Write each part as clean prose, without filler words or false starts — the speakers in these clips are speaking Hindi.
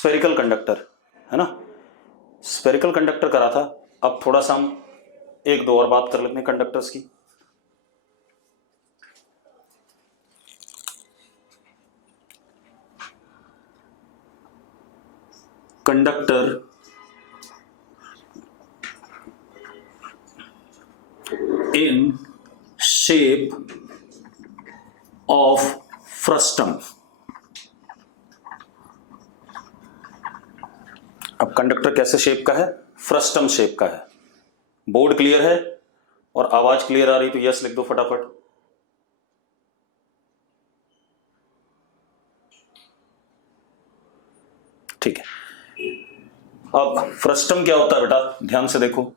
स्फेरिकल कंडक्टर है ना, स्फेरिकल कंडक्टर करा था। अब थोड़ा सा हम एक दो और बात कर लेते हैं कंडक्टर्स की। Conductor in shape of frustum. अब कंडक्टर कैसे शेप का है? फ्रस्टम शेप का है। बोर्ड क्लियर है और आवाज क्लियर आ रही तो यस लिख दो फटाफट। ठीक है, अब फ्रस्टम क्या होता है बेटा, ध्यान से देखो।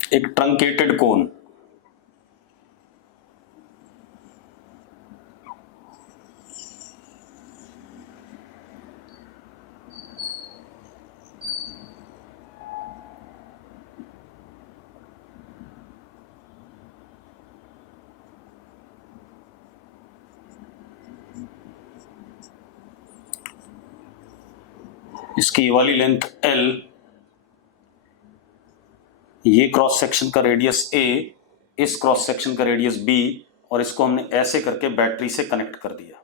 एक ट्रंकेटेड कोन, इसकी ये वाली लेंथ L, ये क्रॉस सेक्शन का रेडियस A, इस क्रॉस सेक्शन का रेडियस B, और इसको हमने ऐसे करके बैटरी से कनेक्ट कर दिया।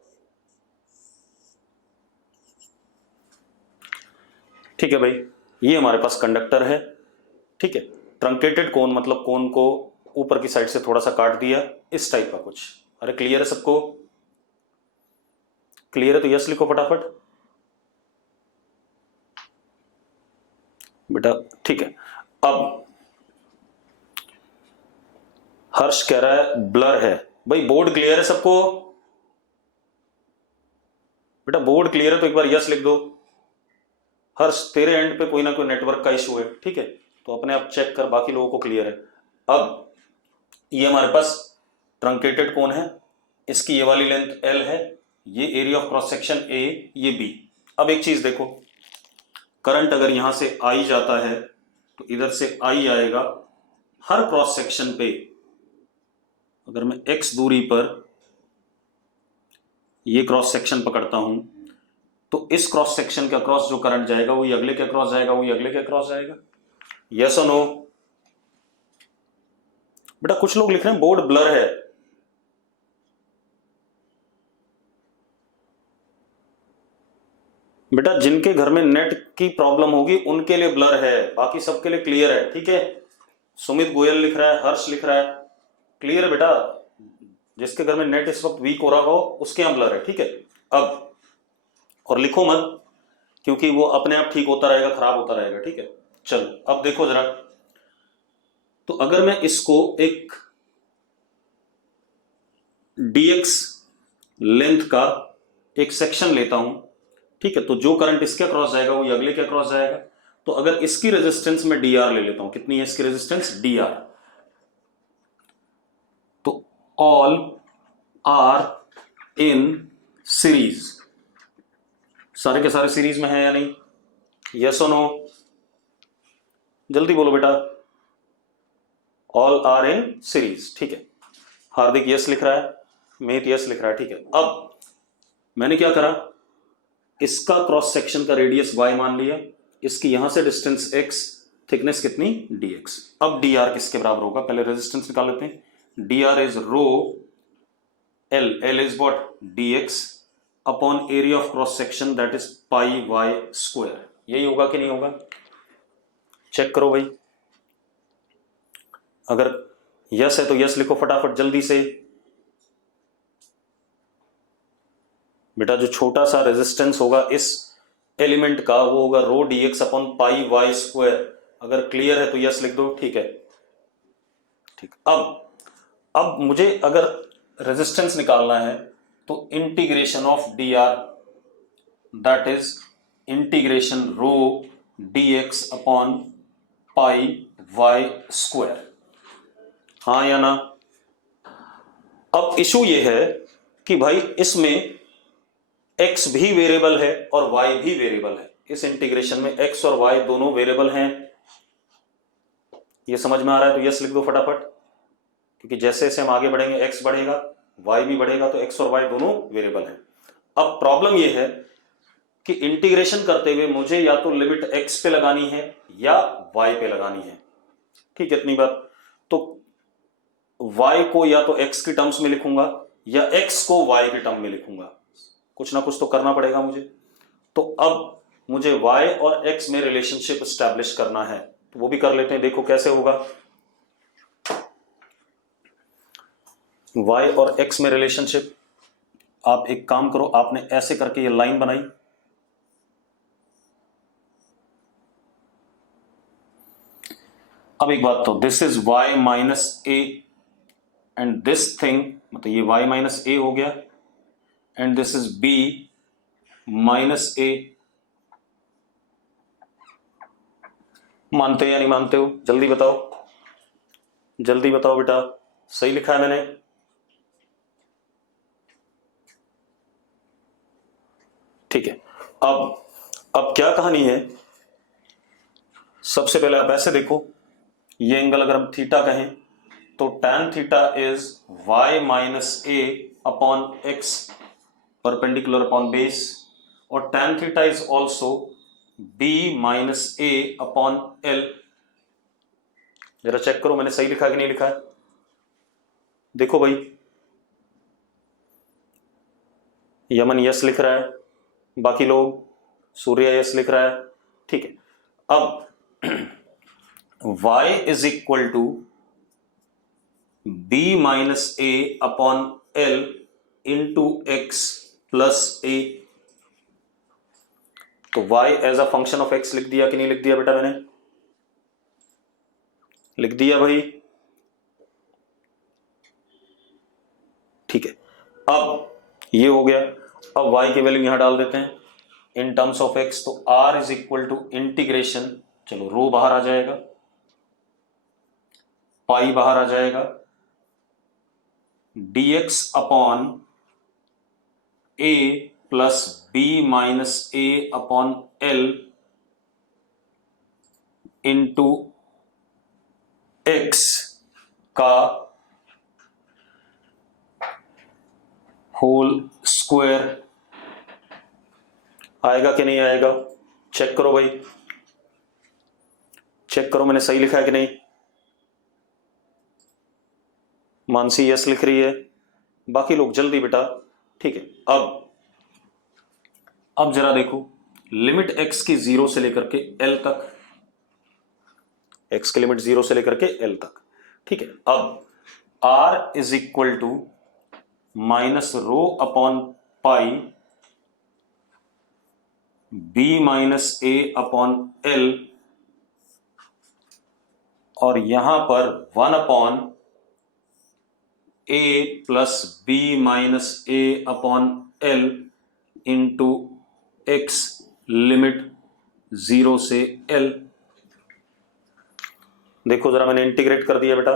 ठीक है भाई, ये हमारे पास कंडक्टर है। ठीक है, ट्रंकेटेड कोन मतलब कोन को ऊपर की साइड से थोड़ा सा काट दिया, इस टाइप का कुछ। अरे क्लियर है सबको? क्लियर है तो यस लिखो फटाफट बेटा। ठीक है, अब हर्ष कह रहा है ब्लर है। भाई बोर्ड क्लियर है सबको? बेटा बोर्ड क्लियर है तो एक बार यस लिख दो। हर्ष तेरे एंड पे कोई ना कोई नेटवर्क का इशू है, ठीक है, तो अपने आप चेक कर, बाकी लोगों को क्लियर है। अब ये हमारे पास ट्रंकेटेड कोन है, इसकी ये वाली लेंथ L है, ये area of cross section A, ये B। अब एक चीज देखो, करंट अगर यहां से I जाता है तो इधर से I आएगा। हर क्रॉस सेक्शन पे अगर मैं X दूरी पर ये क्रॉस सेक्शन पकड़ता हूं तो इस क्रॉस सेक्शन के अक्रॉस जो करंट जाएगा वही अगले के अक्रॉस जाएगा, वही अगले के अक्रॉस जाएगा। यस और नो? बेटा कुछ लोग लिख रहे हैं बोर्ड ब्लर है। बेटा जिनके घर में नेट की प्रॉब्लम होगी उनके लिए ब्लर है, बाकी सबके लिए क्लियर है। ठीक है, सुमित गोयल लिख रहा है, हर्ष लिख रहा है, क्लियर है बेटा। जिसके घर में नेट इस वक्त वीक हो रहा हो उसके यहां ब्लर है। ठीक है, अब और लिखो मत, क्योंकि वो अपने आप ठीक होता रहेगा, खराब होता रहेगा। ठीक है, चलो अब देखो जरा, तो अगर मैं इसको एक dx लेंथ का एक सेक्शन लेता हूं, ठीक है, तो जो करंट इसके अक्रॉस जाएगा वही अगले के अक्रॉस जाएगा। तो अगर इसकी रेजिस्टेंस में dr ले लेता हूं, कितनी है इसकी रेजिस्टेंस? dr। तो ऑल आर इन सीरीज, सारे के सारे सीरीज में है या नहीं? यस और नो? जल्दी बोलो बेटा। All are in series. ठीक है, हार्दिक यस लिख रहा है, मेत यस लिख रहा है। ठीक है, अब मैंने क्या करा, इसका क्रॉस सेक्शन का रेडियस y मान लिया, इसकी यहां से डिस्टेंस x, थिकनेस कितनी? dx। अब dr किसके बराबर होगा? पहले रेजिस्टेंस निकाल लेते हैं। dr is rho L, L is what? dx upon area of cross section that is pi y square. यही होगा कि नहीं होगा? चेक करो भाई, अगर यस है तो यस लिखो फटाफट जल्दी से। बेटा जो छोटा सा रेजिस्टेंस होगा इस एलिमेंट का वो होगा रो dx upon pi y square. अगर क्लियर है तो यस लिख दो। ठीक है, ठीक। अब मुझे अगर रेजिस्टेंस निकालना है तो integration of dr that is integration rho dx upon pi y square. हाँ या ना? अब इशू ये है कि भाई इसमें x भी वेरिएबल है और y भी वेरिएबल है। इस इंटीग्रेशन में x और y दोनों वेरिएबल हैं। ये समझ में आ रहा है तो यस लिख दो फटाफट, क्योंकि जैसे जैसे हम आगे बढ़ेंगे x बढ़ेगा y भी बढ़ेगा, तो x और y दोनों वेरिएबल हैं। अब प्रॉब्लम ये है कि इंटीग्रेशन करते हुए मुझे या तो लिमिट x पे लगानी है या y पे लगानी है। ठीक है, इतनी बात। तो y को या तो x की टर्म्स में लिखूंगा या x को y के टर्म में लिखूंगा, कुछ ना कुछ तो करना पड़ेगा मुझे। तो अब मुझे y और x में रिलेशनशिप एस्टैब्लिश करना है, तो वो भी कर लेते हैं। देखो कैसे होगा। y और x में रिलेशनशिप, आप एक काम करो, आपने ऐसे करके ये लाइन बनाई, अब एक बात, तो this is y minus A and this thing, मतलब ये y माइनस ए हो गया, and this is b minus A. मानते हो या नहीं मानते हो? जल्दी बताओ, जल्दी बताओ बेटा, सही लिखा है मैंने? ठीक है। अब क्या कहानी है, सबसे पहले आप ऐसे देखो, ये एंगल अगर हम थीटा कहें तो tan theta is y minus A upon x perpendicular upon base, और tan theta is also b minus A upon L. जरा चेक करो मैंने सही लिखा कि नहीं लिखा है, देखो भाई। यमन यस लिख रहा है, बाकी लोग, सूर्य यस लिख रहा है। ठीक है, अब y is equal to b minus A upon L into X plus A. तो y as a function of x लिख दिया कि नहीं लिख दिया बेटा? मैंने लिख दिया भाई। ठीक है, अब ये हो गया। अब y की वैल्यू यहां डाल देते हैं इन टर्म्स ऑफ x, तो r is equal to integration, चलो रो बाहर आ जाएगा, पाई बाहर आ जाएगा, dx upon a plus b minus A upon L into x का होल स्क्वायर। आएगा कि नहीं आएगा? चेक करो भाई, चेक करो मैंने सही लिखा है कि नहीं। मानसी यस लिख रही है, बाकी लोग जल्दी बेटा। ठीक है, अब जरा देखो, लिमिट x की 0 से लेकर के l तक, x की लिमिट 0 से लेकर के l तक। ठीक है, अब r is equal to minus rho upon pi b minus A upon L, और यहां पर 1 upon a plus b minus A upon L into X limit 0 से l। देखो जरा, मैंने इंटीग्रेट कर दिया बेटा।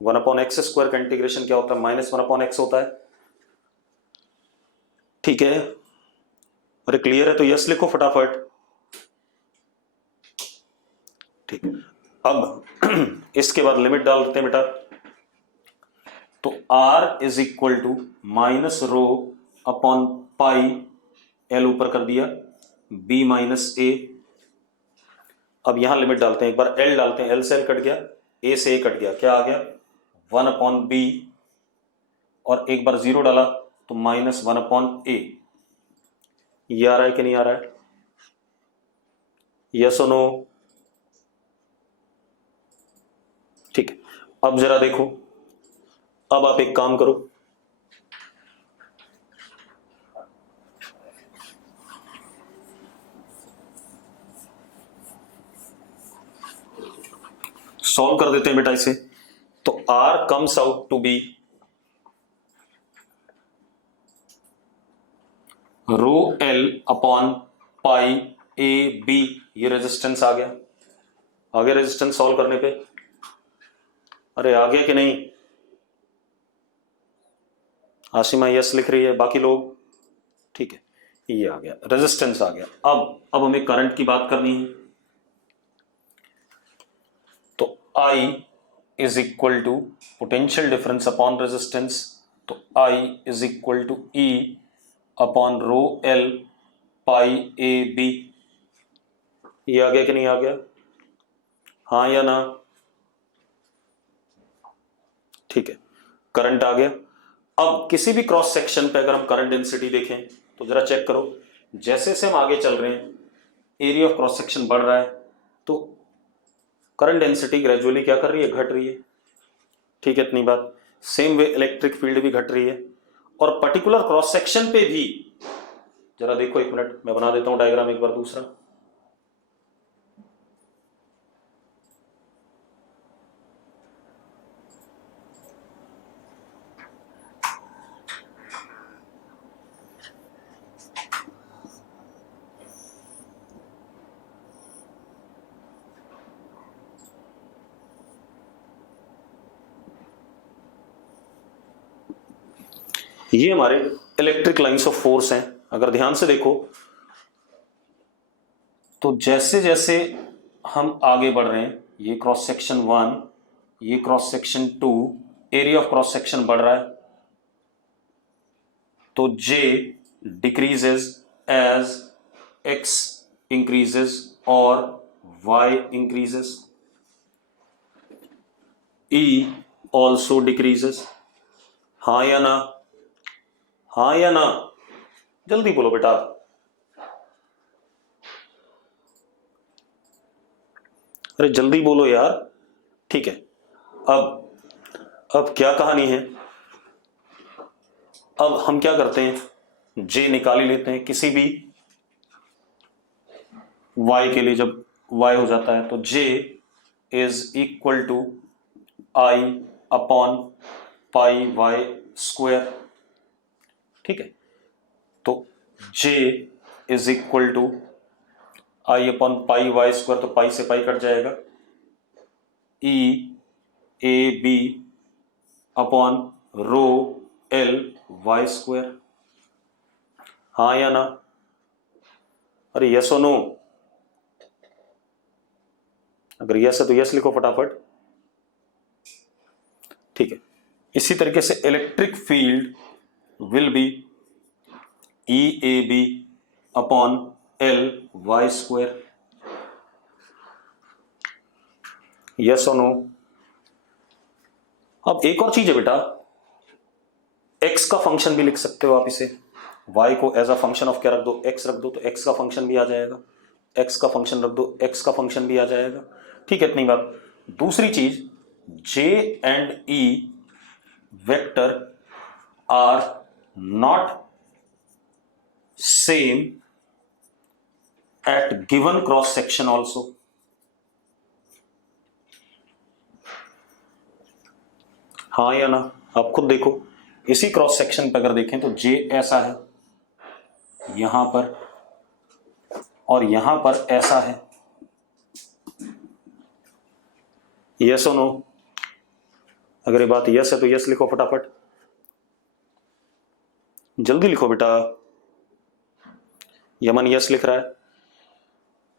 1 अपॉन एक्स स्क्वायर का इंटीग्रेशन क्या होता है? माइनस 1 अपॉन एक्स होता है। ठीक है, अरे क्लियर है तो यस लिखो फटाफट। ठीक, अब इसके बाद लिमिट डाल देते हैं बेटा। तो r is equal to minus rho upon pi, L ऊपर कर दिया, b माइनस ए। अब यहां लिमिट डालते हैं, एक बार l डालते हैं, l से l कट गया, a से a कट गया, क्या आ गया? 1 अपॉन b, और एक बार 0 डाला तो माइनस 1 अपॉन a। ये आ रहा है कि नहीं आ रहा है? यस और नो? ठीक है, अब जरा देखो, अब आप एक काम करो, सॉल्व कर देते हैं बेटा इसे। तो r comes out to be rho l upon pi A B. ये रेजिस्टेंस आ गया, आगे रेजिस्टेंस सॉल्व करने पे, अरे आ गया कि नहीं? आशिमा यस लिख रही है, बाकी लोग? ठीक है, ये आ गया, रेजिस्टेंस आ गया। अब हमें करंट की बात करनी है, तो I is equal to potential difference upon resistance. तो I is equal to E upon rho L pi A B. ये आ गया कि नहीं आ गया? हाँ या ना? ठीक है, करंट आ गया। अब किसी भी क्रॉस सेक्शन पे अगर हम करंट डेंसिटी देखें तो जरा चेक करो, जैसे जैसे हम आगे चल रहे हैं एरिया ऑफ क्रॉस सेक्शन बढ़ रहा है तो करंट डेंसिटी ग्रेजुअली क्या कर रही है? घट रही है। ठीक है, इतनी बात। सेम वे इलेक्ट्रिक फील्ड भी घट रही है और पर्टिकुलर क्रॉस सेक्शन पे भी। जरा देखो, एक मिनट मैं बना देता हूं डायग्राम एक बार दूसरा। ये हमारे इलेक्ट्रिक लाइंस ऑफ फोर्स हैं। अगर ध्यान से देखो तो जैसे जैसे हम आगे बढ़ रहे हैं, ये क्रॉस सेक्शन 1, ये cross section 2, area of cross section बढ़ रहा है तो J decreases as X increases और Y increases. E also decreases. हाँ या ना? हाँ या ना? जल्दी बोलो बेटा। अरे जल्दी बोलो यार। ठीक है, अब क्या कहानी है? अब हम क्या करते हैं, J निकाल ही लेते हैं किसी भी Y के लिए। जब Y हो जाता है तो J is equal to I upon pi Y square. ठीक है, तो J is equal to I upon pi Y square, तो पाई से पाई कट जाएगा। E A B upon rho L Y square. हाँ या ना? अरे यस और नो? अगर यस है तो यस लिखो फटाफट। ठीक है, इसी तरीके से electric field will be E A B upon L Y square. Yes और नो? अब एक और चीज है बेटा, x का फंक्शन भी लिख सकते हो आप इसे। y को एज अ फंक्शन ऑफ क्या रख दो? x रख दो, तो x का फंक्शन भी आ जाएगा। x का फंक्शन रख दो, x का फंक्शन भी आ जाएगा। ठीक है, इतनी बात। दूसरी चीज, j and e vector are not same at given cross section also. हाँ या ना? आप खुद देखो, इसी क्रॉस सेक्शन पर अगर देखें तो J ऐसा है यहां पर और यहां पर ऐसा है। यस और नो? अगर ये बात यस है तो यस लिखो फटाफट। जल्दी लिखो बेटा। यमन यस लिख रहा है।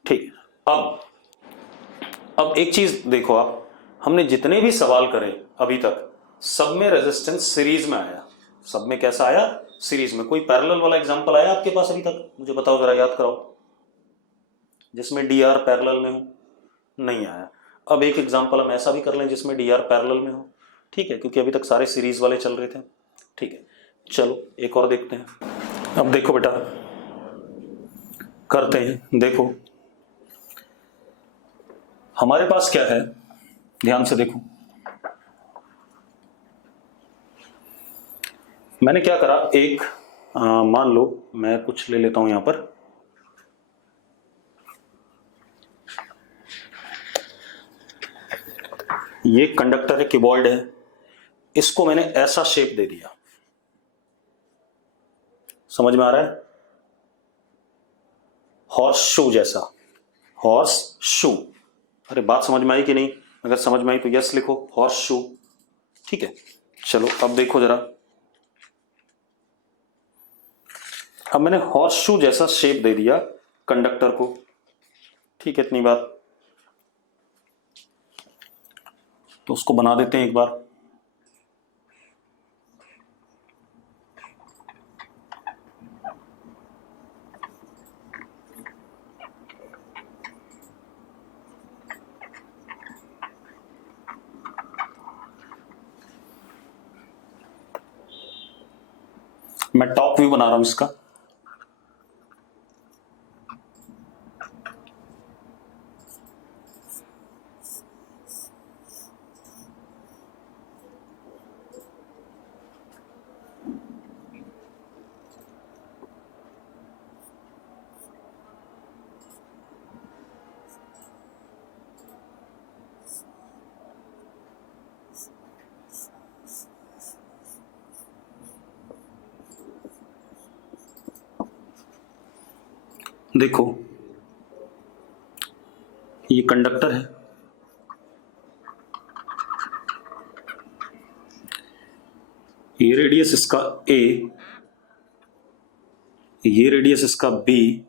ठीक है, अब एक चीज देखो आप, हमने जितने भी सवाल करे अभी तक सब में रेजिस्टेंस सीरीज में आया। सब में कैसा आया? सीरीज में। कोई पैरेलल वाला एग्जांपल आया आपके पास अभी तक? मुझे बताओ जरा, याद कराओ, जिसमें डी आर पैरेलल में हो। नहीं आया। अब एक एग्जांपल हम ऐसा भी कर लें जिसमें डी आर पैरेलल में हो। ठीक है, क्योंकि अभी तक सारे सीरीज वाले चल रहे थे। ठीक है, चलो एक और देखते हैं। अब देखो बेटा, करते हैं। देखो हमारे पास क्या है, ध्यान से देखो। मैंने क्या करा, एक मान लो मैं कुछ ले लेता हूं यहां पर। ये कंडक्टर है, कीबोर्ड है, इसको मैंने ऐसा शेप दे दिया। समझ में आ रहा है? हॉर्स शू जैसा, हॉर्स शू। अरे बात समझ में आई कि नहीं? अगर समझ में आई तो यस लिखो, हॉर्स शू। ठीक है, चलो अब देखो जरा। अब मैंने हॉर्स शू जैसा शेप दे दिया कंडक्टर को। ठीक है, इतनी बात। तो उसको बना देते हैं एक बार। मैं टॉप व्यू बना रहा हूं इसका। देखो ये कंडक्टर है, ये रेडियस इसका ए, ये रेडियस इसका बी,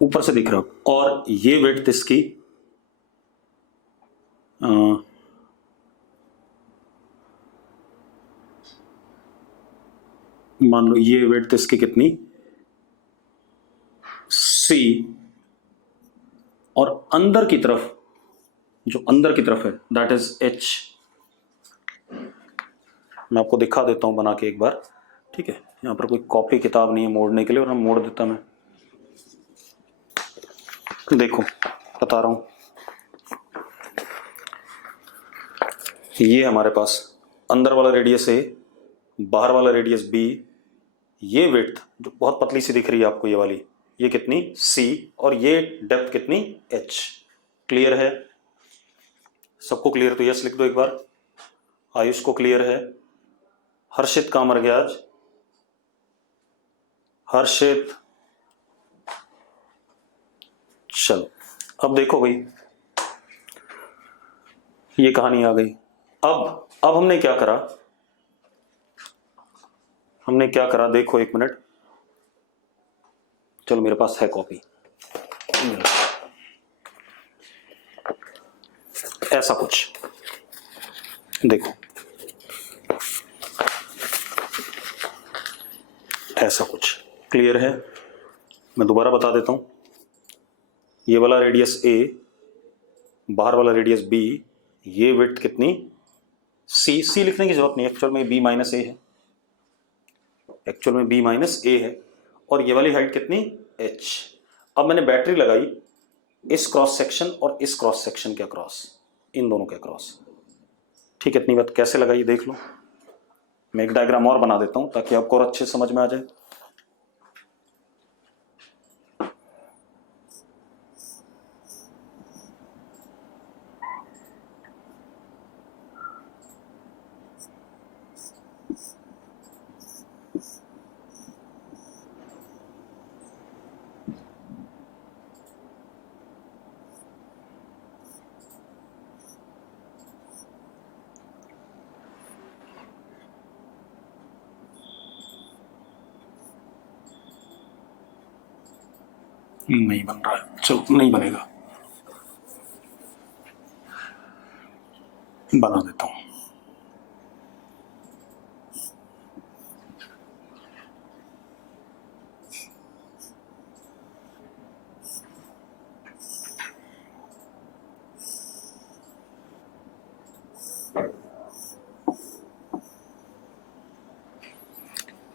ऊपर से दिख रहा हो, और ये विड्थ इसकी मान लो ये विड्थ इसकी कितनी सी, और अंदर की तरफ जो अंदर की तरफ है दैट इज एच। मैं आपको दिखा देता हूं बना के एक बार, ठीक है। यहां पर कोई कॉपी किताब नहीं है मोड़ने के लिए, और मैं मोड़ देता मैं। देखो बता रहा हूं, ये हमारे पास अंदर वाला रेडियस ए, बाहर वाला रेडियस बी, ये विड्थ जो बहुत पतली सी दिख रही है आपको ये वाली, ये कितनी सी, और ये डेप्थ कितनी एच। क्लियर है सबको? क्लियर तो यस लिख दो एक बार। आयुष को क्लियर है? हर्षित कहां मर गया आज? हर्षित, चलो अब देखो भाई ये कहानी आ गई। अब हमने क्या करा, देखो एक मिनट, चलो मेरे पास है कॉपी, ऐसा कुछ देखो, ऐसा कुछ क्लियर है? मैं दोबारा बता देता हूं, ये वाला रेडियस ए, बाहर वाला रेडियस बी, ये विड्थ कितनी सी, सी लिखने की जरूरत नहीं, एक्चुअल में बी माइनस ए है, एक्चुअल में बी माइनस ए है, और ये वाली हाइट कितनी एच। अब मैंने बैटरी लगाई इस क्रॉस सेक्शन और इस क्रॉस सेक्शन के अक्रॉस, इन दोनों के अक्रॉस, ठीक है। इतनी बात कैसे लगाई देख लो, मैं एक डायग्राम और बना देता हूं ताकि आपको और अच्छे समझ में आ जाए। नहीं बन रहा है, चलो नहीं बनेगा, बना देता हूं।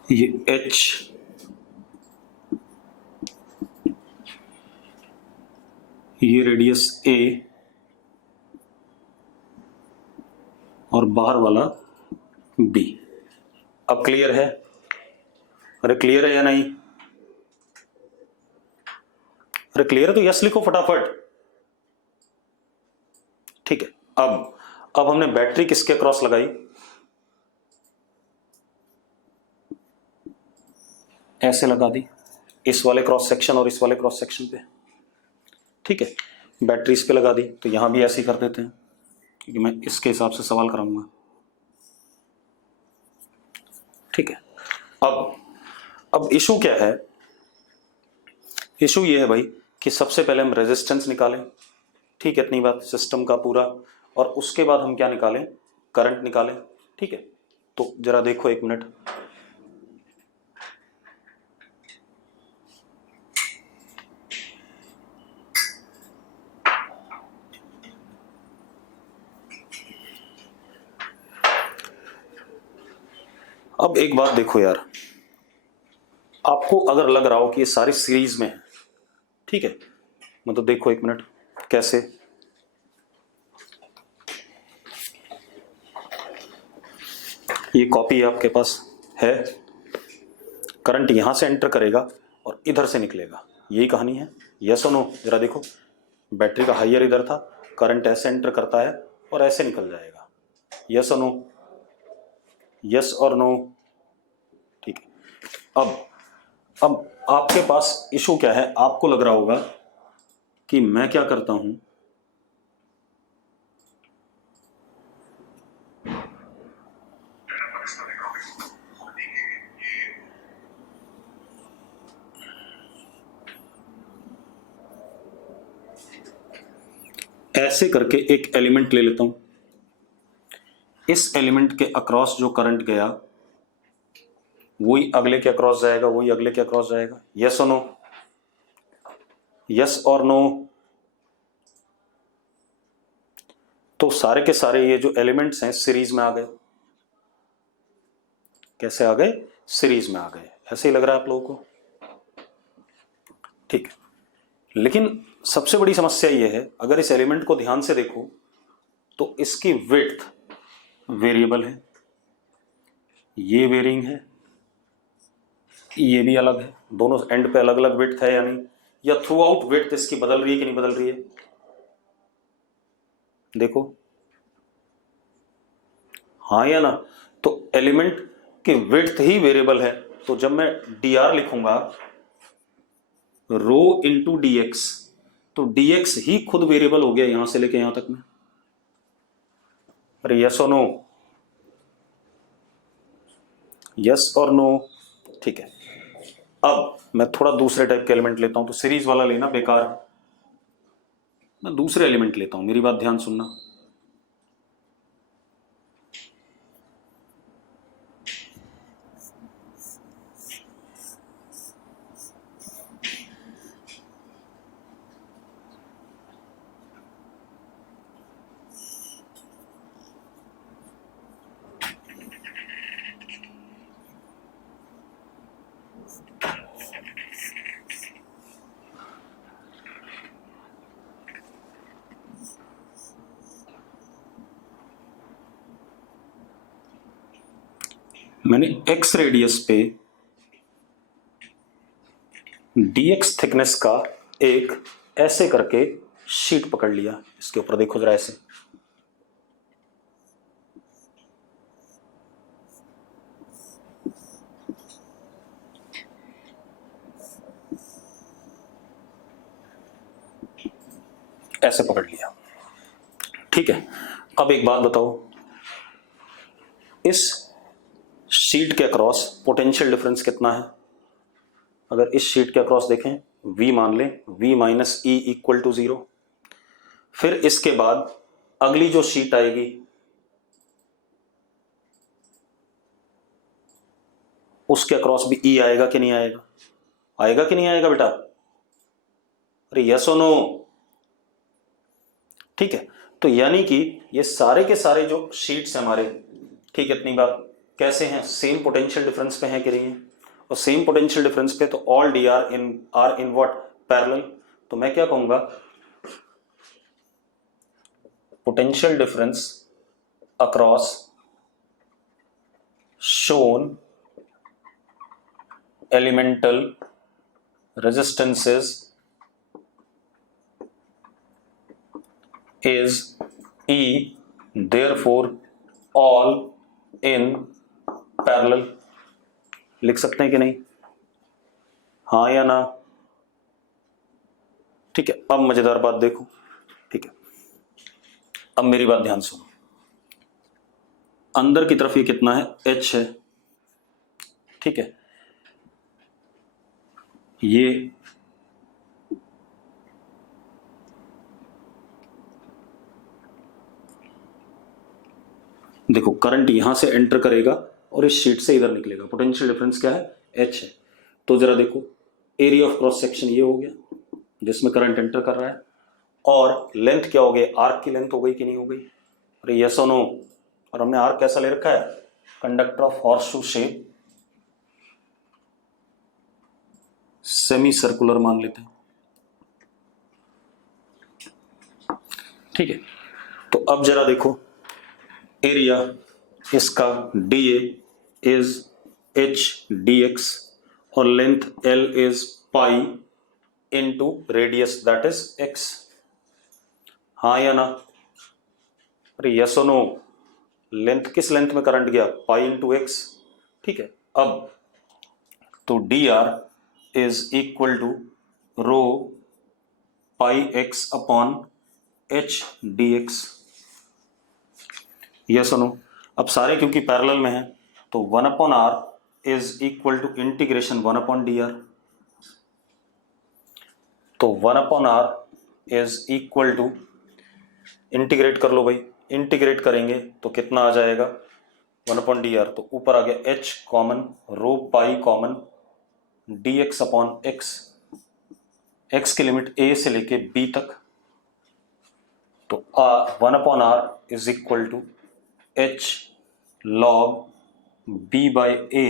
ये H, ये रेडियस A, और बाहर वाला B। अब क्लियर है? अरे क्लियर है या नहीं? अरे क्लियर है तो यस लिखो फटाफट, ठीक है। अब हमने बैटरी किसके क्रॉस लगाई, ऐसे लगा दी, इस वाले क्रॉस सेक्शन और इस वाले क्रॉस सेक्शन पे, ठीक है। बैटरी इस पे लगा दी, तो यहां भी ऐसे ही कर देते हैं क्योंकि मैं इसके हिसाब से सवाल कराऊंगा, ठीक है। अब इशू क्या है, इशू ये है भाई कि सबसे पहले हम रेजिस्टेंस निकालें, ठीक है, इतनी बात सिस्टम का पूरा, और उसके बाद हम क्या निकालें, करंट निकालें, ठीक है। तो जरा देखो एक मिनट, अब एक बात देखो यार, आपको अगर लग रहा हो कि ये सारी सीरीज में है, ठीक है, मतलब देखो एक मिनट कैसे, ये कॉपी आपके पास है, करंट यहां से एंटर करेगा और इधर से निकलेगा, यही कहानी है। यस और नो, जरा देखो, बैटरी का हाइयर इधर था, करंट ऐसे एंटर करता है और ऐसे निकल जाएगा। यस और नो, यस और नो, ठीक है। अब आपके पास इशू क्या है, आपको लग रहा होगा कि मैं क्या करता हूं, ऐसे करके एक एलिमेंट ले लेता हूं, इस एलिमेंट के अक्रॉस जो करंट गया वही अगले के अक्रॉस जाएगा, वही अगले के अक्रॉस जाएगा। यस और नो, यस और नो। तो सारे के सारे ये जो एलिमेंट्स हैं सीरीज में आ गए। कैसे आ गए? सीरीज में आ गए। ऐसे ही लग रहा है आप लोगों को? ठीक है। लेकिन सबसे बड़ी समस्या ये है, अगर इस एलिमेंट को ध्यान से देखो तो इसकी विड्थ वेरिएबल है, ये वेरिंग है, ये भी अलग है, दोनों एंड पे अलग अलग विड्थ है या नहीं, या थ्रू आउट विड्थ इसकी बदल रही है कि नहीं बदल रही है? देखो, हाँ या ना? तो एलिमेंट की विड्थ ही वेरिएबल है, तो जब मैं dr लिखूंगा रो इंटू dx, तो dx ही खुद वेरिएबल हो गया यहां से लेके यहां तक में। अरे यस और नो, यस और नो, ठीक है। अब मैं थोड़ा दूसरे टाइप के एलिमेंट लेता हूं, तो सीरीज वाला लेना बेकार है, मैं दूसरे एलिमेंट लेता हूं, मेरी बात ध्यान सुनना। मैंने x रेडियस पे dx थिकनेस का एक ऐसे करके शीट पकड़ लिया, इसके ऊपर देखो जरा ऐसे, ऐसे पकड़ लिया, ठीक है। अब एक बात बताओ, इस शीट के अक्रॉस पोटेंशियल डिफरेंस कितना है? अगर इस शीट के अक्रॉस देखें, v मान लें, v minus E equal to 0। फिर इसके बाद अगली जो शीट आएगी उसके अक्रॉस भी ई आएगा कि नहीं आएगा? आएगा कि नहीं आएगा बेटा? अरे यस और नो, ठीक है। तो यानी कि ये सारे के सारे जो शीट्स हैं हमारे, ठीक है, इतनी बात कैसे हैं? सेम पोटेंशियल डिफरेंस पे हैं कि नहीं है? और सेम पोटेंशियल डिफरेंस पे तो all D R in what? Parallel. तो मैं क्या कहूंगा, potential difference across shown elemental resistances is E, therefore all in parallel। लिख सकते हैं कि नहीं? हाँ या ना? ठीक है। अब मजेदार बात देखो, ठीक है, अब मेरी बात ध्यान सुनो, अंदर की तरफ ये कितना है? H है, ठीक है। ये देखो, करंट यहां से एंटर करेगा और इस शीट से इधर निकलेगा, पोटेंशियल डिफरेंस क्या है? H है। तो जरा देखो, एरिया ऑफ क्रॉस सेक्शन ये हो गया जिसमें करंट एंटर कर रहा है, और लेंथ क्या हो गई? आर्क की लेंथ हो गई कि नहीं हो गई? अरे यस और नो? और हमने आर्क कैसा ले रखा है? Conductor of horseshoe shape, semi circular मान लेते हैं, ठीक है। तो अब जरा देखो, एरिया इसका DA इज HDX और length L is pi into radius that is X। हाँ या ना? अरे यस और नो? लेंथ किस लेंथ में करंट गया? पाई इंटू X, ठीक है। अब तो DR is equal to rho pi X upon HDX, yes और नो? अब सारे क्योंकि पैरेलल में है तो 1/r is equal to integration 1/dr। तो 1/r is equal to, integrate कर लो भाई, इंटीग्रेट करेंगे तो कितना आ जाएगा 1/dr, तो ऊपर आ गया h common, rho pi common, dx upon x, x की लिमिट a से लेके b तक, तो 1/r is equal to h log b by a,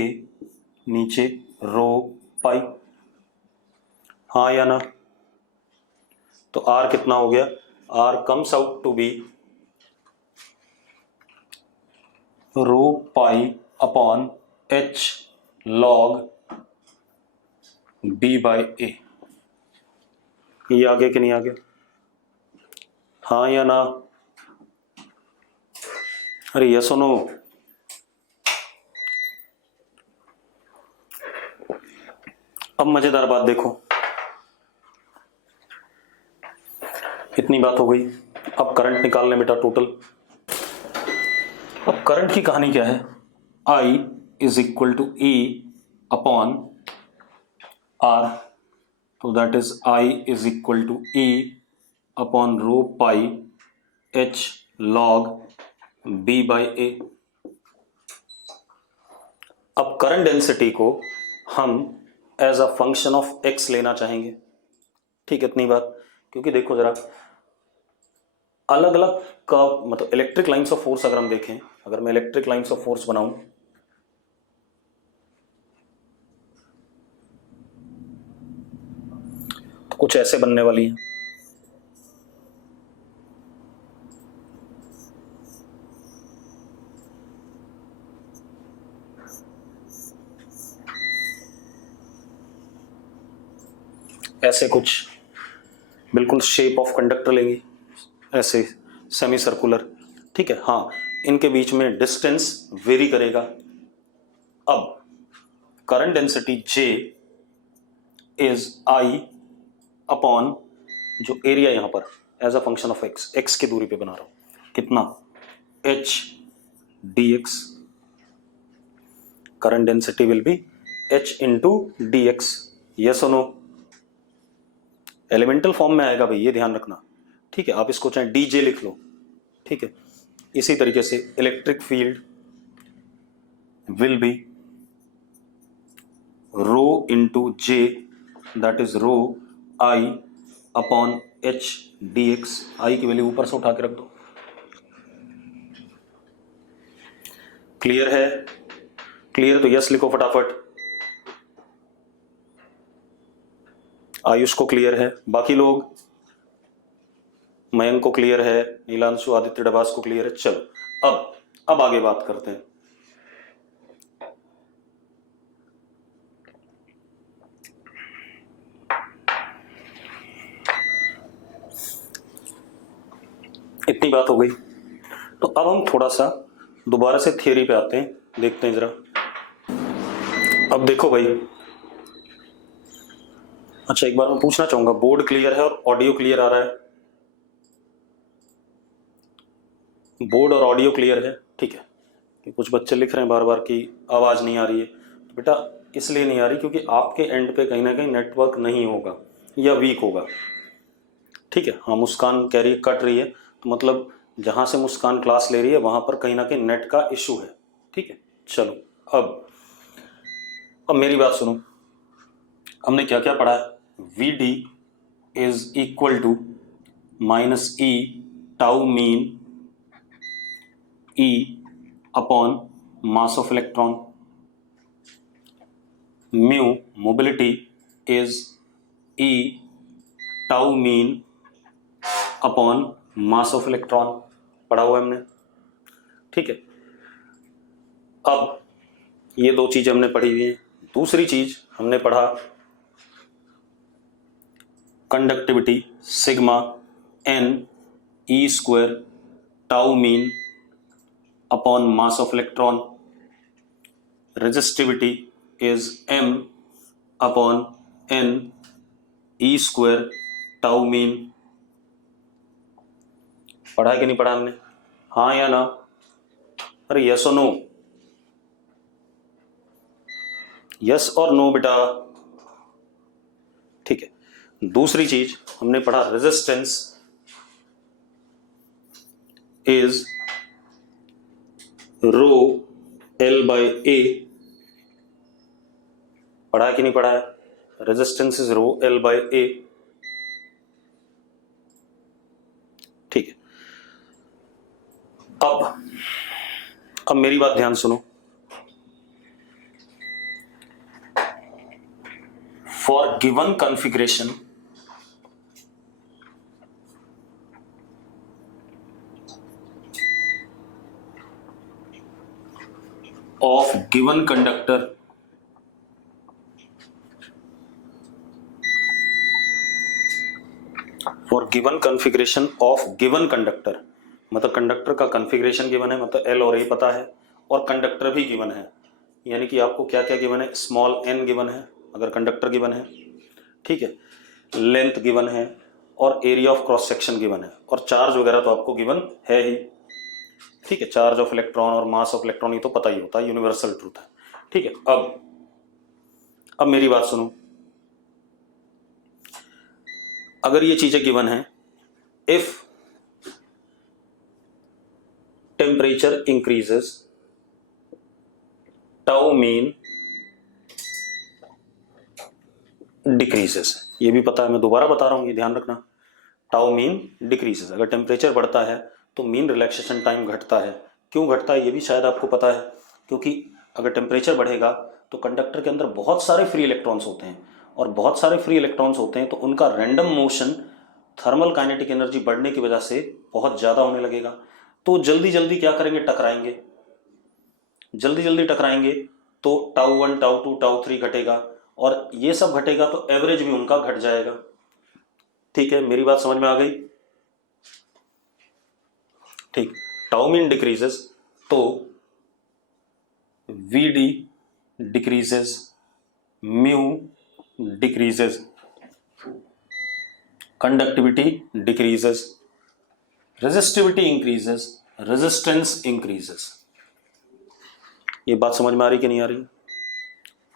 नीचे रो पाई। हाँ या ना? तो r कितना हो गया? r comes out to be rho pi upon h log b by a। ये आ गया कि नहीं आ गया? हाँ या ना? अरे यस और नो? अब मजेदार बात देखो, इतनी बात हो गई, अब करंट निकालने बेटा टोटल। अब करंट की कहानी क्या है? I is equal to E upon R, तो that is I is equal to E upon rho pi H log B by A। अब करंट डेंसिटी को हम as a function of x लेना चाहेंगे, ठीक है। इतनी बात, क्योंकि देखो जरा, अलग अलग का मतलब इलेक्ट्रिक लाइंस ऑफ फोर्स अगर हम देखें, अगर मैं इलेक्ट्रिक लाइंस ऑफ फोर्स बनाऊं तो कुछ ऐसे बनने वाली हैं। ऐसे कुछ बिल्कुल शेप ऑफ कंडक्टर लेंगे, ऐसे सेमी सर्कुलर, ठीक है। हाँ, इनके बीच में डिस्टेंस वेरी करेगा। अब current density J is I upon जो एरिया यहां पर as a function of x की दूरी पे बना रहा हूं, कितना? h dx। Current density will be h into dx, yes और नो? एलिमेंटल फॉर्म में आएगा भाई, ये ध्यान रखना, ठीक है। आप इसको चाहे dj लिख लो, ठीक है। इसी तरीके से electric field will be rho into J, that is rho I upon h dx। I की वैल्यू ऊपर से उठा के रख दो। क्लियर है? क्लियर तो यस लिखो फटाफट। आयुष को क्लियर है, बाकी लोग, मयंक को क्लियर है, नीलांशु आदित्य डबास को क्लियर है। चलो अब आगे बात करते हैं। इतनी बात हो गई, तो अब हम थोड़ा सा दोबारा से थियरी पे आते हैं, देखते हैं जरा। अब देखो भाई, अच्छा एक बार मैं पूछना चाहूंगा, बोर्ड क्लियर है और ऑडियो क्लियर आ रहा है? बोर्ड और ऑडियो क्लियर है, ठीक है। कि कुछ बच्चे लिख रहे हैं बार बार कि आवाज नहीं आ रही है, तो बेटा इसलिए नहीं आ रही क्योंकि आपके एंड पे कहीं ना कहीं नेटवर्क नहीं होगा या वीक होगा, ठीक है। हाँ, मुस्कान कह रही है कट रही है, तो मतलब जहां से मुस्कान क्लास ले रही है वहां पर कहीं ना कहीं नेट का इशू है, ठीक है। चलो अब मेरी बात सुनो, हमने क्या क्या पढ़ा है? VD is equal to minus E tau mean E upon mass of electron. Mu mobility is E tau mean upon mass of electron, पढ़ा हुआ है हमने, ठीक है। अब ये दो चीज हमने पढ़ी हुई है। दूसरी चीज हमने पढ़ा conductivity sigma n e square tau mean upon mass of electron, resistivity is m upon n e square tau mean. पढ़ा है कि नहीं पढ़ा हमने, हाँ या ना? अरे यस और नो, यस और नो बेटा, ठीक है। दूसरी चीज हमने पढ़ा resistance is rho L by A, पढ़ा है कि नहीं पढ़ा है? Resistance is rho L by A, ठीक है। अब मेरी बात ध्यान सुनो। For given configuration of given conductor for given configuration of given conductor, मतलब कंडक्टर का कॉन्फ़िगरेशन गिवन है, मतलब एल और ए पता है और कंडक्टर भी गिवन है, यानी कि आपको क्या क्या गिवन है, स्मॉल एन गिवन है अगर कंडक्टर गिवन है, ठीक है, लेंथ गिवन है और area of cross section given है, और चार्ज वगैरह तो आपको गिवन है ही, ठीक है। चार्ज ऑफ इलेक्ट्रॉन और मास ऑफ इलेक्ट्रॉन ये तो पता ही होता है, यूनिवर्सल ट्रूथ है, ठीक है। अब मेरी बात सुनो, अगर ये चीजें गिवन है, if temperature increases tau mean decreases, ये भी पता है, मैं दोबारा बता रहा हूं, ये ध्यान रखना, टाउ मीन डिक्रीजेस, अगर टेम्परेचर बढ़ता है तो मीन रिलैक्सेशन टाइम घटता है। क्यों घटता है ये भी शायद आपको पता है, क्योंकि अगर टेम्परेचर बढ़ेगा तो कंडक्टर के अंदर बहुत सारे फ्री इलेक्ट्रॉन्स होते हैं, और बहुत सारे फ्री इलेक्ट्रॉन्स होते हैं तो उनका random motion thermal kinetic energy बढ़ने की वजह से बहुत ज़्यादा होने लगेगा, तो जल्दी जल्दी क्या करेंगे, टकराएंगे, जल्दी जल्दी टकराएंगे, तो टाउ 1 टाउ 2 टाउ 3 घटेगा, और ये सब घटेगा तो एवरेज भी उनका घट जाएगा, ठीक है। मेरी बात समझ में आ गई, ठीक। टाउ मीन डिक्रीजेस तो V D decreases, mu decreases, conductivity decreases, resistivity increases, resistance increases. ये बात समझ में आ रही कि नहीं आ रही,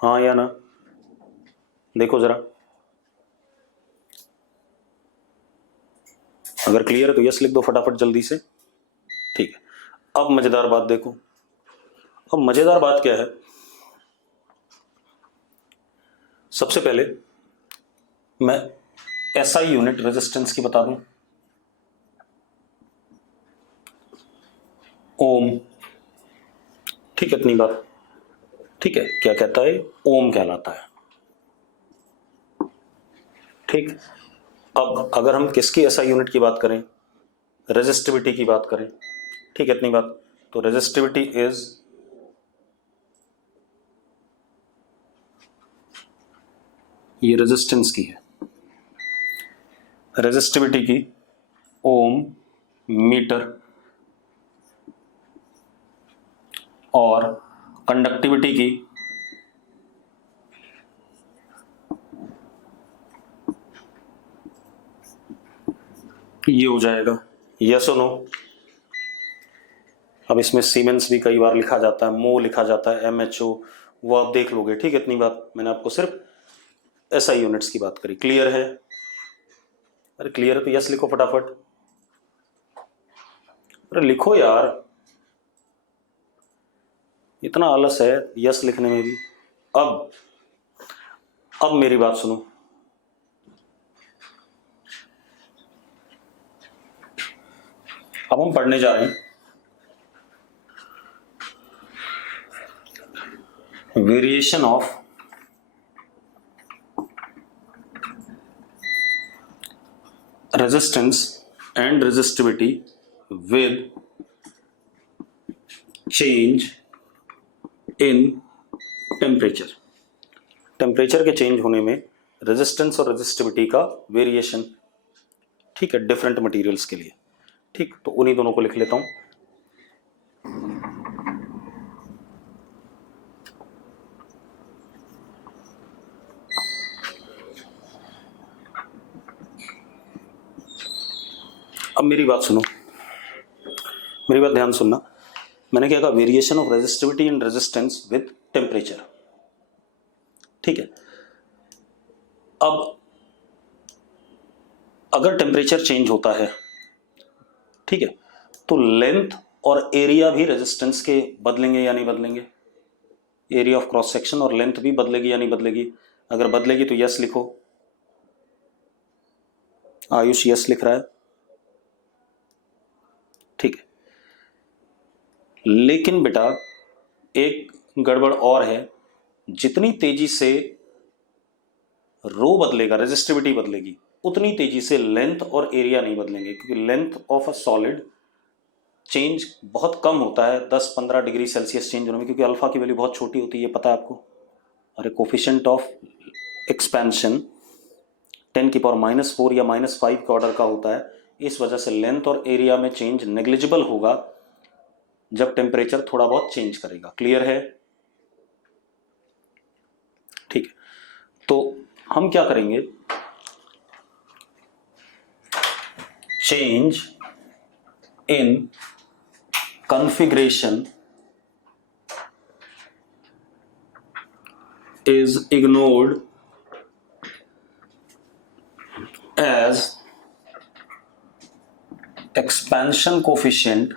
हाँ या ना? देखो जरा, अगर क्लियर है तो यस लिख दो फटाफट जल्दी से, ठीक है। अब मजेदार बात देखो, अब मजेदार बात क्या है, सबसे पहले मैं एसआई यूनिट रेजिस्टेंस की बता दूं, ओम, ठीक है, इतनी बात, ठीक है। क्या कहता है, ओम कहलाता है, ठीक। अब अगर हम किसकी एसआई यूनिट की बात करें, रेजिस्टिविटी की बात करें, ठीक है, इतनी बात, तो रेजिस्टिविटी इज ये रेजिस्टेंस की है, रेजिस्टिविटी की ओम मीटर, और कंडक्टिविटी की ये हो जाएगा, यस और नो? अब इसमें सीमेंस भी कई बार लिखा जाता है, मो लिखा जाता है, एमएचओ, वो आप देख लोगे, ठीक है। इतनी बात, मैंने आपको सिर्फ एसआई यूनिट्स की बात करी, क्लियर है? अरे क्लियर है तो यस लिखो फटाफट, अरे लिखो यार, इतना आलस है यस लिखने में भी। अब मेरी बात सुनो, अब हम पढ़ने जा रहे हैं variation of resistance and resistivity with change in temperature. Temperature के चेंज होने में रेजिस्टेंस और रेजिस्टिविटी का वेरिएशन, ठीक है, डिफरेंट मटेरियल्स के लिए। ठीक, तो उन्हीं दोनों को लिख लेता हूं। अब मेरी बात सुनो, मेरी बात ध्यान सुनना। मैंने क्या कहा? Variation of resistivity and resistance with temperature. ठीक है, अब अगर टेम्परेचर चेंज होता है, ठीक है, तो लेंथ और एरिया भी रेजिस्टेंस के बदलेंगे या नहीं बदलेंगे? एरिया ऑफ क्रॉस सेक्शन और लेंथ भी बदलेगी या नहीं बदलेगी? अगर बदलेगी तो यस लिखो। आयुष यस लिख रहा है, ठीक है। लेकिन बेटा एक गड़बड़ और है, जितनी तेजी से रो बदलेगा, रेजिस्टिविटी बदलेगी, उतनी तेजी से लेंथ और एरिया नहीं बदलेंगे, क्योंकि length of a solid change बहुत कम होता है 10-15 डिग्री सेल्सियस चेंज होने में, क्योंकि अल्फा की वैल्यू बहुत छोटी होती है, ये पता है आपको। अरे कोफिशिएंट ऑफ एक्सपेंशन 10⁻⁻4 या -5 के ऑर्डर का होता है। इस वजह से लेंथ और एरिया में चेंज नेग्लिजिबल होगा जब टेम्परेचर थोड़ा बहुत चेंज करेगा। क्लियर है? ठीक है, तो हम क्या करेंगे? Change in configuration is ignored as expansion coefficient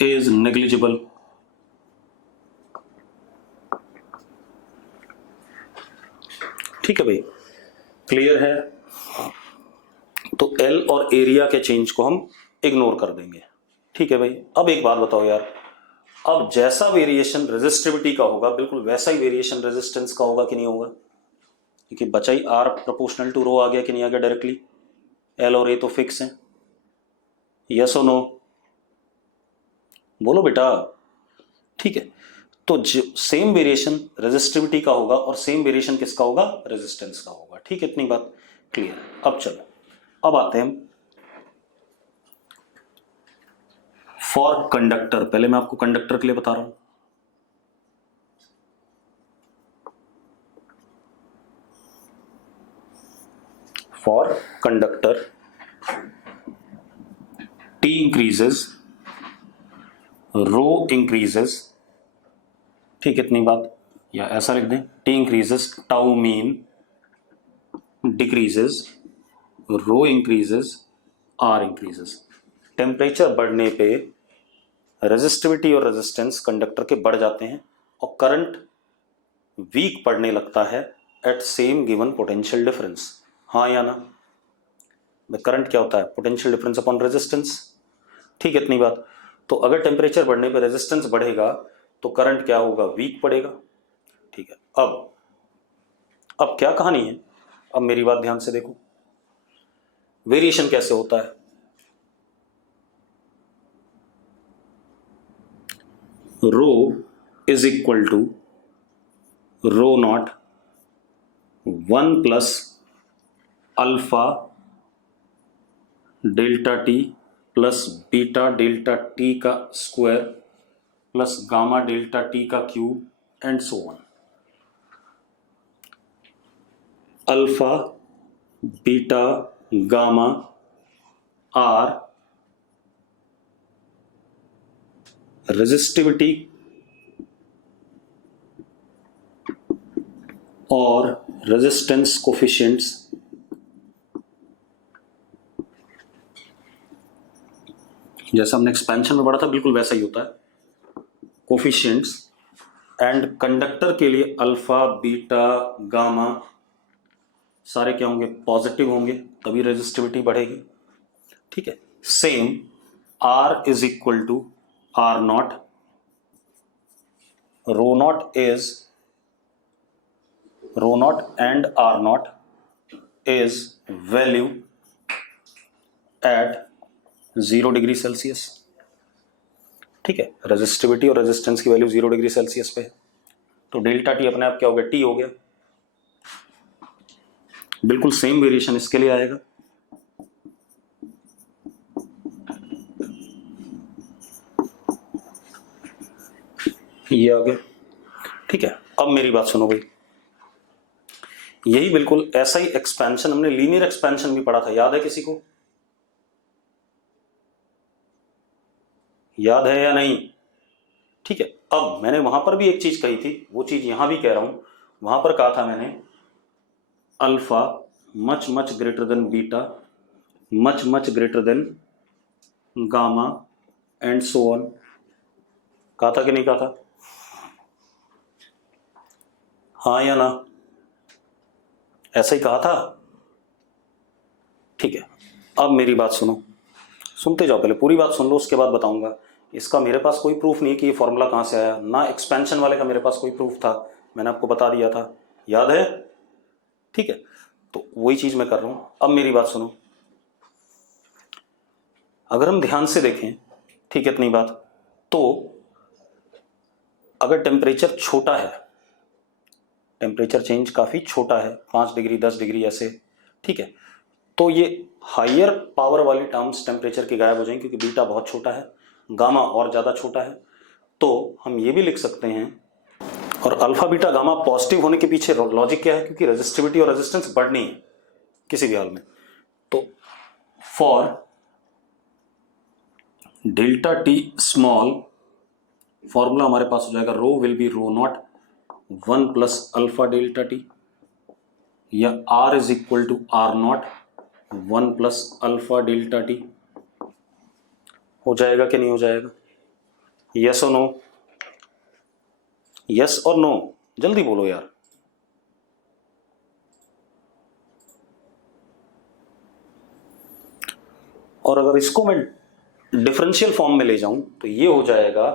is negligible. ठीक है भाई, क्लियर है? तो एल और एरिया के चेंज को हम इग्नोर कर देंगे। ठीक है भाई, अब एक बात बताओ यार, अब जैसा वेरिएशन रेजिस्टिविटी का होगा बिल्कुल वैसा ही वेरिएशन रेजिस्टेंस का होगा कि नहीं होगा? क्योंकि बचा ही आर प्रोपोर्शनल टू रो आ गया कि नहीं आ गया डायरेक्टली? एल और ए तो फिक्स हैं। यस और नो? बोलो बेटा। ठीक है, तो सेम वेरिएशन रेजिस्टिविटी का होगा और सेम वेरिएशन किसका होगा? रेजिस्टेंस का होगा। ठीक है, इतनी बात क्लियर। अब चलो, अब आते हैं फॉर कंडक्टर। पहले मैं आपको कंडक्टर के लिए बता रहा हूं। For conductor T increases, rho increases. ठीक, इतनी बात, या ऐसा लिख दें, T increases, tau mean decreases, rho increases, R increases. Temperature बढ़ने पे रेजिस्टिविटी और रेजिस्टेंस कंडक्टर के बढ़ जाते हैं और करंट वीक पड़ने लगता है at same given potential difference. हाँ या ना? करंट क्या होता है? Potential difference upon resistance. ठीक है, इतनी बात। तो अगर टेम्परेचर बढ़ने पे रेजिस्टेंस बढ़ेगा तो करंट क्या होगा? वीक पड़ेगा। ठीक है, अब क्या कहानी है? अब मेरी बात ध्यान से देखो, वेरिएशन कैसे होता है? Rho is equal to rho naught 1 plus alpha delta T plus beta delta T का square plus gamma delta T का cube and so on. Alpha, beta, gamma are resistivity और रेजिस्टेंस कोफिशिएंट्स। जैसा हमने एक्सपेंशन में पढ़ा था बिल्कुल वैसा ही होता है, कोफिशिएंट्स। एंड कंडक्टर के लिए अल्फा, बीटा, गामा सारे क्या होंगे? पॉजिटिव होंगे, तभी रेजिस्टिविटी बढ़ेगी। ठीक है, same R is equal to R naught. Rho naught and R naught is value at 0 degree Celsius. ठीक है, रेजिस्टिविटी और रेजिस्टेंस की वैल्यू 0 डिग्री सेल्सियस पे है, तो डेल्टा टी अपने आप क्या हो गया, टी हो गया. बिल्कुल सेम वेरिएशन इसके लिए आएगा. ये आ गया. ठीक है, अब मेरी बात सुनो भाई, यही बिल्कुल ऐसा ही एक्सपेंशन हमने लीनियर एक्सपेंशन भी पढ़ा था, याद है किसी को? याद है या नहीं? ठीक है, अब मैंने वहां पर भी एक चीज कही थी, वो चीज यहां भी कह रहा हूं. वहां पर कहा था मैंने alpha much much greater than beta, much much greater than gamma and so on. कहा था कि नहीं कहा था? हाँ या ना? ऐसा ही कहा था. ठीक है, अब मेरी बात सुनो, सुनते जाओ, पहले पूरी बात सुन लो, उसके बाद बताऊंगा. इसका मेरे पास कोई प्रूफ नहीं कि ये फॉर्मूला कहाँ से आया, ना एक्सपेंशन वाले का मेरे पास कोई प्रूफ था, मैंने आपको बता दिया था, याद है? ठीक है, तो वही चीज मैं कर रहा हूं. अब मेरी बात सुनो, अगर हम ध्यान से देखें, ठीक है, इतनी बात, तो अगर टेम्परेचर छोटा है, टेम्परेचर चेंज काफी छोटा है, 5 डिग्री 10 डिग्री ऐसे, ठीक है, तो ये हायर पावर वाली टर्म्स टेम्परेचर की गायब हो जाएंगी, क्योंकि बीटा बहुत छोटा है, गामा और ज़्यादा छोटा है. तो हम ये भी लिख सकते हैं, और अल्फा बीटा गामा पॉजिटिव होने के पीछे लॉजिक क्या है, क्योंकि रेजिस्टिविटी और रेजिस्टेंस बढ़नी है किसी भी हाल में. तो for delta T small, formula हमारे पास हो जाएगा rho will be rho naught 1 plus alpha delta T, या R is equal to R naught 1 plus alpha delta T. हो जाएगा कि नहीं हो जाएगा? यस और नो? यस और नो, जल्दी बोलो यार. और अगर इसको मैं डिफरेंशियल फॉर्म में ले जाऊं तो ये हो जाएगा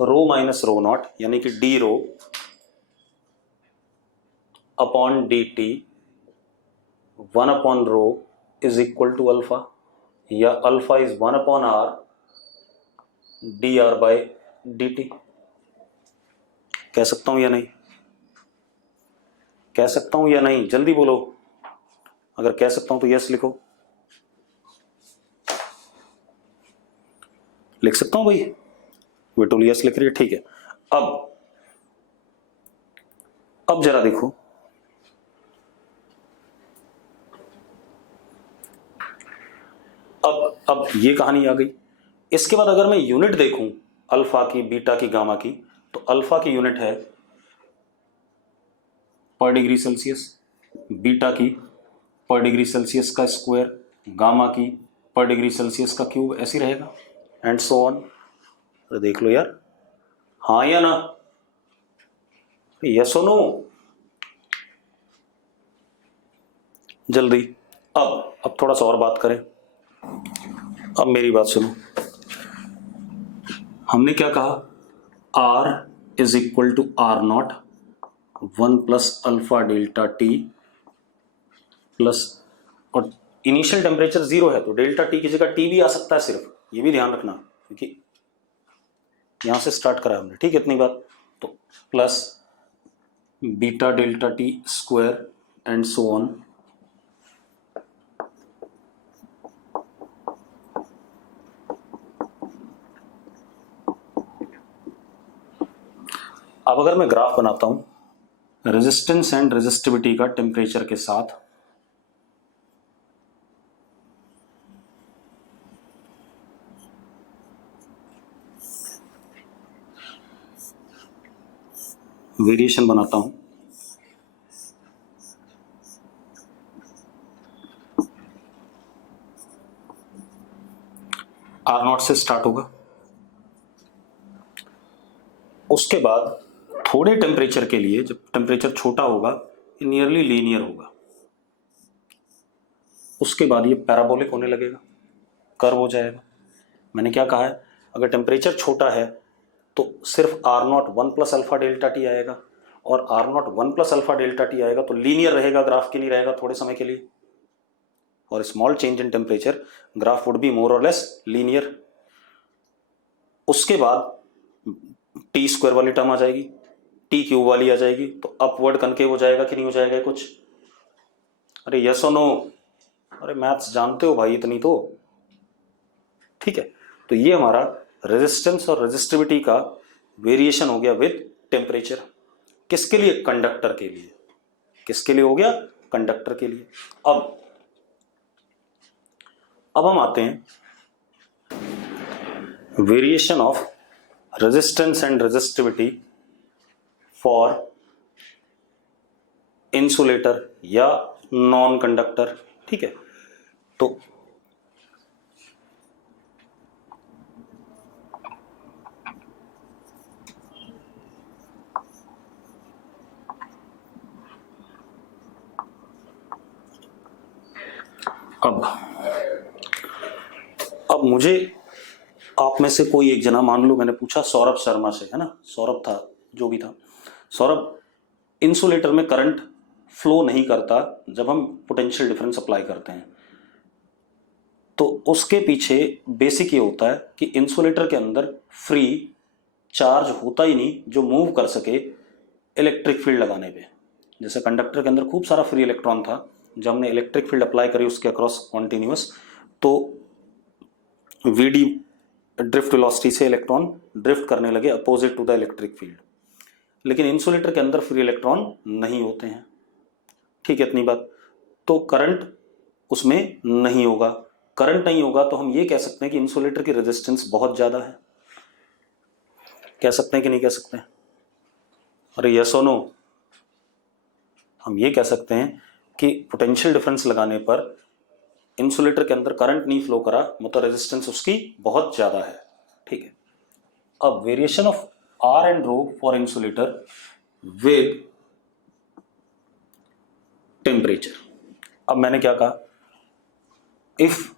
रो माइनस रो नॉट, यानी कि D rho upon D T 1 upon rho is equal to alpha, या alpha is 1 upon R D R by D T. कह सकता हूं या नहीं? कह सकता हूं या नहीं? जल्दी बोलो. अगर कह सकता हूं तो यस लिखो. लिख सकता हूं भाई? विटोल यस लिख रही है, ठीक है. अब जरा देखो, अब ये कहानी आ गई. इसके बाद अगर मैं यूनिट देखूं अल्फा की, बीटा की, गामा की, तो अल्फा की यूनिट है पर डिग्री सेल्सियस, बीटा की पर डिग्री सेल्सियस का स्क्वायर, गामा की पर डिग्री सेल्सियस का क्यूब, ऐसे रहेगा एंड सो ऑन. तो देख लो यार, हाँ या ना? यस और नो? जल्दी. अब थोड़ा सा और बात करें. अब मेरी बात सुनो, हमने क्या कहा, R is equal to R naught 1 plus alpha delta T plus, और इनिशियल टेम्परेचर 0 है तो डेल्टा टी की जगह टी भी आ सकता है सिर्फ, ये भी ध्यान रखना, क्योंकि यहां से स्टार्ट करा हमने. ठीक है, इतनी बात. तो plus beta delta T square and so on. अब अगर मैं ग्राफ बनाता हूं रेजिस्टेंस एंड रेजिस्टिविटी का टेम्परेचर के साथ, वेरिएशन बनाता हूं, आर नॉट से स्टार्ट होगा, उसके बाद थोड़े टेम्परेचर के लिए, जब टेम्परेचर छोटा होगा, ये नियरली लीनियर होगा, उसके बाद ये पैराबोलिक होने लगेगा, कर्व हो जाएगा। मैंने क्या कहा है, अगर टेम्परेचर छोटा है तो सिर्फ R0 1 plus alpha delta T आएगा, और R0 1 plus alpha delta T आएगा तो लीनियर रहेगा, ग्राफ के लिए रहेगा थोड़े समय के लिए, और small change in temperature graph would be more और लेस लीनियर। उसके बाद टी स्क्वायर वाली टर्म आ जाएगी, टी क्यूब वाली आ जाएगी, तो अपवर्ड कनकेव हो जाएगा कि नहीं हो जाएगा कुछ? अरे यस और नो? अरे मैथ्स जानते हो भाई इतनी तो, ठीक है। तो ये हमारा रेजिस्टेंस और रेजिस्टिविटी का वेरिएशन हो गया विद टेम्परेचर। किसके लिए? कंडक्टर के लिए। किसके लिए हो गया? कंडक्टर के लिए। अब हम आते हैं variation of resistance and resistivity for insulator या नॉन कंडक्टर, ठीक है। तो अब मुझे आप में से कोई एक जना, मान लो मैंने पूछा सौरभ शर्मा से, है ना, सौरभ था जो भी था, सौरभ इंसुलेटर में करंट फ्लो नहीं करता जब हम पोटेंशियल डिफरेंस अप्लाई करते हैं, तो उसके पीछे बेसिक ये होता है कि इंसुलेटर के अंदर फ्री चार्ज होता ही नहीं जो मूव कर सके इलेक्ट्रिक फील्ड लगाने पे। जैसे कंडक्टर के अंदर खूब सारा फ्री इलेक्ट्रॉन था, जब हमने इलेक्ट्रिक फील्ड अप्लाई करी उसके अक्रॉस कॉन्टिन्यूअस, तो वीडी ड्रिफ्ट वेलोसिटी से इलेक्ट्रॉन ड्रिफ्ट करने लगे opposite to the electric field. लेकिन इंसुलेटर के अंदर फ्री इलेक्ट्रॉन नहीं होते हैं, ठीक है, इतनी बात। तो करंट उसमें नहीं होगा। करंट नहीं होगा तो हम ये कह सकते हैं कि इंसुलेटर की रेजिस्टेंस बहुत ज्यादा है। कह सकते हैं कि नहीं कह सकते हैं? अरे यस और नो? हम ये कह सकते हैं कि पोटेंशियल डिफरेंस लगाने पर इंसुलेटर के अंदर करंट नहीं फ्लो करा, मतलब रेजिस्टेंस उसकी बहुत ज्यादा है, ठीक है। अब variation of R and rho for insulator with temperature. अब मैंने क्या कहा, इफ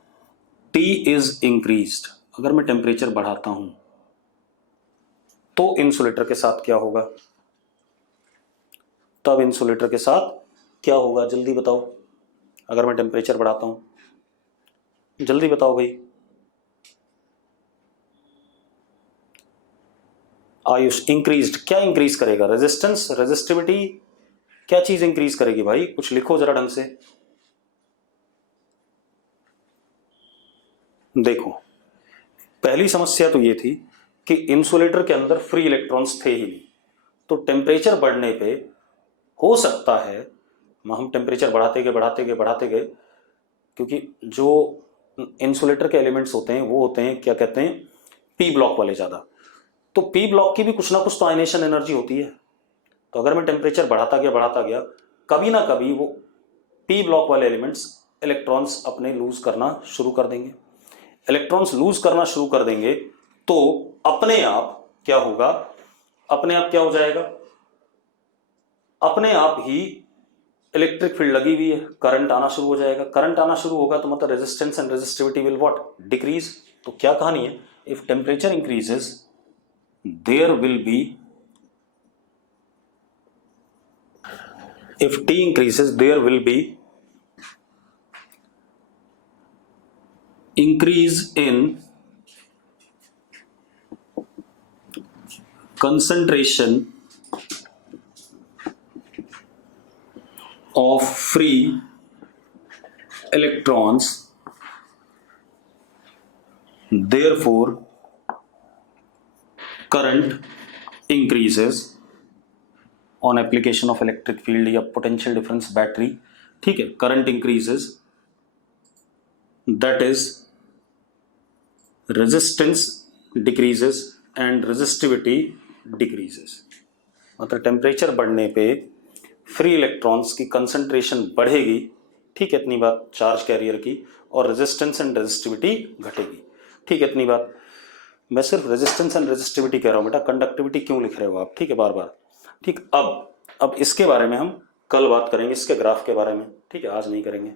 T इज इंक्रीज्ड, अगर मैं टेम्परेचर बढ़ाता हूं तो इंसुलेटर के साथ क्या होगा? तब इंसुलेटर के साथ क्या होगा, जल्दी बताओ। अगर मैं टेम्परेचर बढ़ाता हूं, जल्दी बताओ भाई। आयुष, इंक्रीज्ड क्या इंक्रीज करेगा? रेजिस्टेंस, रेजिस्टिविटी, क्या चीज इंक्रीज करेगी भाई? कुछ लिखो जरा ढंग से। देखो, पहली समस्या तो ये थी कि इंसुलेटर के अंदर फ्री इलेक्ट्रॉन्स थे ही नहीं, तो टेम्परेचर बढ़ने पे हो सकता है हम टेम्परेचर बढ़ाते गए, क्योंकि जो इंसुलेटर के एलिमेंट्स होते हैं वो होते हैं, क्या कहते हैं, पी ब्लॉक वाले ज्यादा। तो पी ब्लॉक की भी कुछ ना कुछ तो आयनेशन एनर्जी होती है। तो अगर मैं टेम्परेचर बढ़ाता गया, कभी ना कभी वो पी ब्लॉक वाले एलिमेंट्स इलेक्ट्रॉन्स अपने लूज करना शुरू कर देंगे। इलेक्ट्रॉन्स लूज करना शुरू कर देंगे तो अपने आप क्या होगा? अपने आप क्या हो जाएगा? अपने आप ही इलेक्ट्रिक फील्ड लगी हुई है, करंट आना शुरू हो जाएगा। करंट आना शुरू होगा तो मतलब resistance and resistivity will what? Decrease. तो क्या कहानी है? If temperature increases there will be, if T increases there will be increase in concentration of free electrons, therefore current increases on application of electric field या potential difference battery, ठीक है, current increases, that is resistance decreases and resistivity decreases। मतलब टेम्परेचर बढ़ने पे फ्री इलेक्ट्रॉन्स की कंसंट्रेशन बढ़ेगी, ठीक है, इतनी बात, चार्ज कैरियर की, और रेजिस्टेंस एंड रेजिस्टिविटी घटेगी, ठीक है, इतनी बात। मैं सिर्फ रेजिस्टेंस एंड रेजिस्टिविटी कह रहा हूं बेटा, कंडक्टिविटी क्यों लिख रहे हो आप, ठीक है, बार बार, ठीक। अब इसके बारे में हम कल बात करेंगे, इसके ग्राफ के बारे में, ठीक है, आज नहीं करेंगे।